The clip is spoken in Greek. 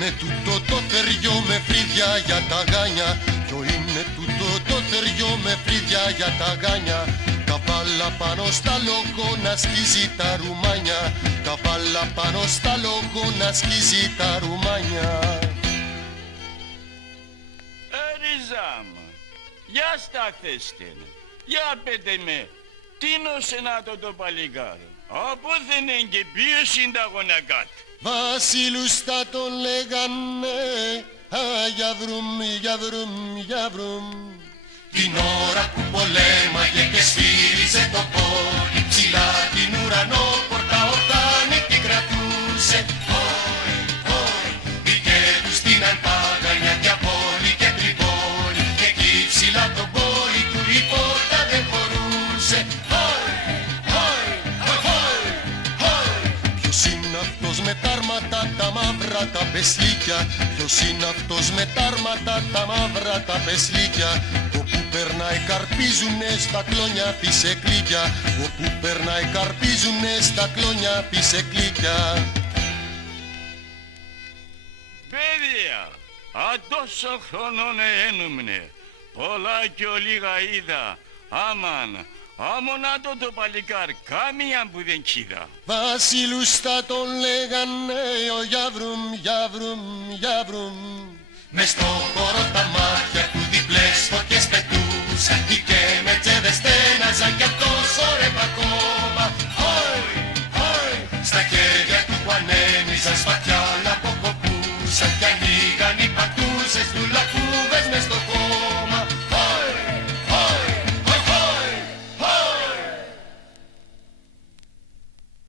είναι τούτο το θεριό με φρύδια για τα γάνια? Ποιο είναι τούτο το θεριό με φρύδια για τα γάνια? Καβάλα πάνω στα λόγω να σκίζει τα ρουμάνια. Καβάλα πάνω στα λόγω να σκίζει τα ρουμάνια. Ριζάμ, για σταθέστε, για πέτε με, τι νόσε να το παλικάρι? Από δεν είναι και ποιος είναι τα γονακάτ? Βασίλους θα τον λέγανε, α, για βρούμ, για βρούμ, για βρούμ. Την ώρα που πολέμαγε και σφύριζε το πόλι, ψηλά την ουρανό πορτά ορτάνη την κρατούσε. Χόι, χόι, μπήκε τους στην Αλπάγανια και Απόλη και Τριβόλη, και εκεί ψηλά το πόλι του η πόρτα δεν χωρούσε. Χόι, χόι, χόι, χόι. Ποιος είναι αυτός με τα άρματα τα μαύρα τα πεσλίκια? Ποιος είναι αυτός με τα άρματα τα μαύρα τα πεσλίκια? Όπου περνάει καρπίζουνε στα κλόνια πισεκλίκια. Όπου περνάει καρπίζουνε στα κλόνια πισεκλίκια. Παιδιά, τόσο χρονών ένουμνε, πολλά κι ολίγα είδα, άμαν, άμονα το παλικάρ, κάμια που δεν κοίτα. Βασίλους θα τον λέγανε, ο Γιαβρουμ, Γιαβρουμ, Γιαβρουμ. Μες στο χώρο τα μάτια του διπλές φωτιές πετούσαν, και με τσέδες στέναζαν κι αυτός όρευε ακόμα. Χόι, χόι, στα χέρια του που ανέμιζαν